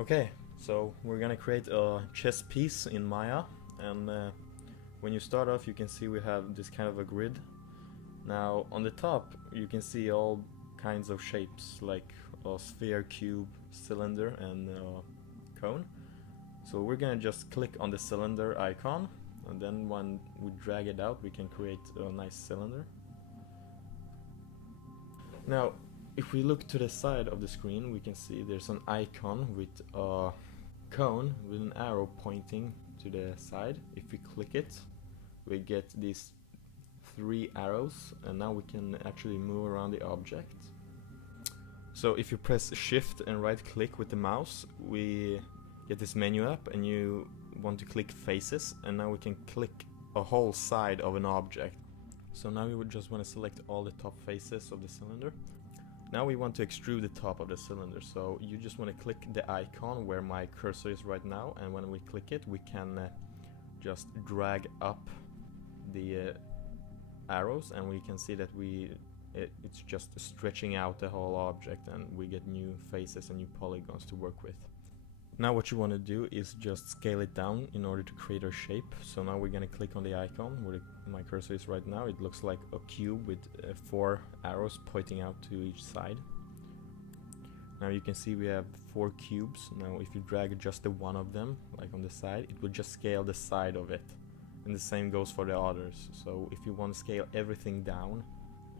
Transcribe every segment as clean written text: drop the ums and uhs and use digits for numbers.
Okay, so we're gonna create a chess piece in Maya, and when you start off you can see we have this kind of a grid. Now on the top you can see all kinds of shapes like a sphere, cube, cylinder and cone. So we're gonna just click on the cylinder icon, and then when we drag it out we can create a nice cylinder. Now if we look to the side of the screen we can see there's an icon with a cone with an arrow pointing to the side. If we click it we get these 3 arrows, and now we can actually move around the object. So if you press shift and right click with the mouse we get this menu up, and you want to click faces, and now we can click a whole side of an object. So now we would just want to select all the top faces of the cylinder. Now we want to extrude the top of the cylinder, so you just want to click the icon where my cursor is right now, and when we click it we can just drag up the arrows, and we can see that it's just stretching out the whole object, and we get new faces and new polygons to work with. Now what you want to do is just scale it down in order to create our shape. So now we're going to click on the icon where my cursor is right now. It looks like a cube with 4 arrows pointing out to each side. Now you can see we have 4 cubes. Now if you drag just the one of them, like on the side, it will just scale the side of it. And the same goes for the others. So if you want to scale everything down,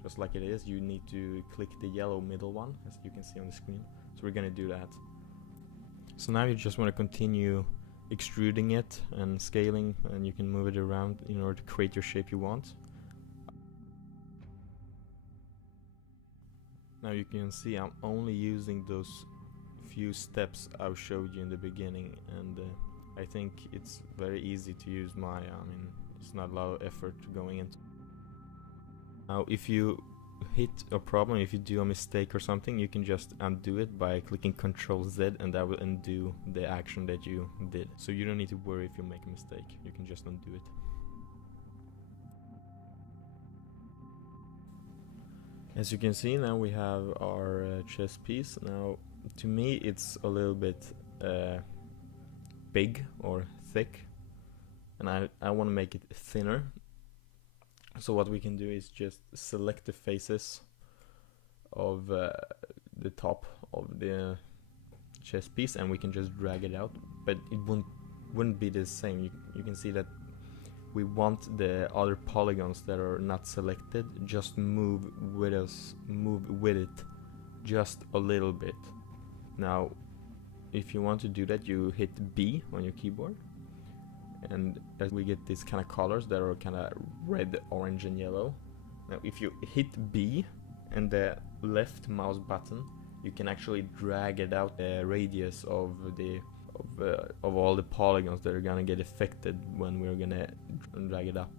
just like it is, you need to click the yellow middle one, as you can see on the screen. So we're going to do that. So now you just want to continue extruding it and scaling, and you can move it around in order to create your shape you want. Now you can see I'm only using those few steps I showed you in the beginning, and I think it's very easy to use Maya. I mean, it's not a lot of effort going into. Now if you hit a problem, if you do a mistake or something, you can just undo it by clicking Ctrl Z, and that will undo the action that you did. So you don't need to worry if you make a mistake, you can just undo it. As you can see, now we have our chess piece. Now to me it's a little bit big or thick, and I want to make it thinner. So what we can do is just select the faces of the top of the chess piece, and we can just drag it out, but it wouldn't be the same. You can see that we want the other polygons that are not selected just move with it just a little bit. Now if you want to do that, you hit B on your keyboard, and as we get these kind of colors that are kind of red, orange and yellow. Now if you hit B and the left mouse button, you can actually drag it out the radius of all the polygons that are gonna get affected when we're gonna drag it up.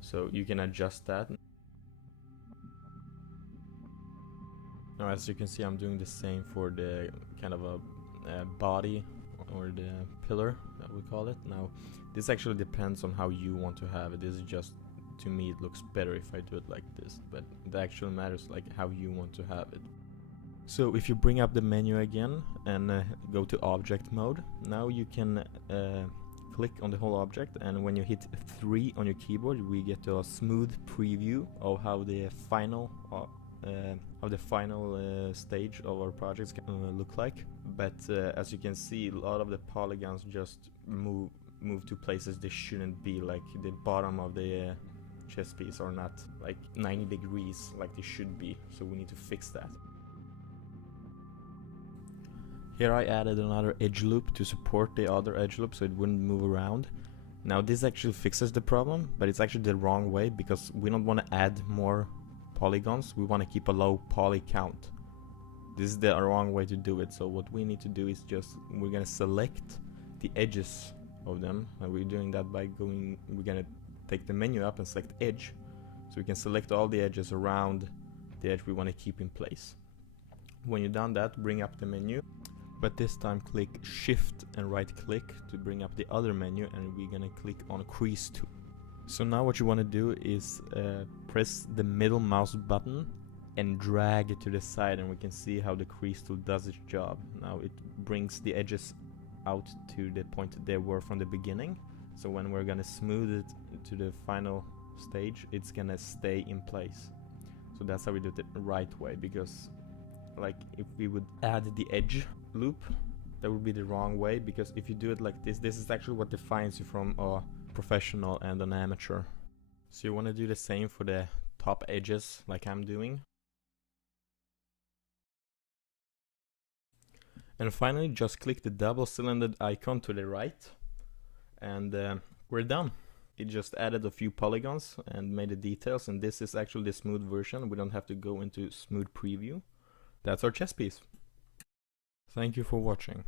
So you can adjust that. Now as you can see, I'm doing the same for the kind of a body or the pillar that we call it. Now this actually depends on how you want to have it. This is just, to me it looks better if I do it like this, but it actually matters like how you want to have it. So if you bring up the menu again and go to object mode, now you can click on the whole object, and when you hit 3 on your keyboard we get a smooth preview of how the final stage of our projects can look like. But as you can see, a lot of the polygons just move to places they shouldn't be, like the bottom of the chess piece are not like 90 degrees like they should be, so we need to fix that. Here I added another edge loop to support the other edge loop so it wouldn't move around. Now this actually fixes the problem, but it's actually the wrong way, because we don't want to add more polygons, we want to keep a low poly count. This is the wrong way to do it. So what we need to do is just, we're gonna select the edges of them, and we're doing that by we're gonna take the menu up and select edge, so we can select all the edges around the edge we want to keep in place. When you're done that, bring up the menu, but this time click shift and right click to bring up the other menu, and we're gonna click on crease tool. So now what you want to do is press the middle mouse button and drag it to the side, and we can see how the crease tool does its job. Now it brings the edges out to the point that they were from the beginning, so when we're gonna smooth it to the final stage, it's gonna stay in place. So that's how we do it the right way, because like if we would add the edge loop, that would be the wrong way, because if you do it like this is actually what defines you from a professional and an amateur. So you want to do the same for the top edges like I'm doing. And finally, just click the double cylindered icon to the right, and we're done. It just added a few polygons and made the details, and this is actually the smooth version. We don't have to go into smooth preview. That's our chess piece. Thank you for watching.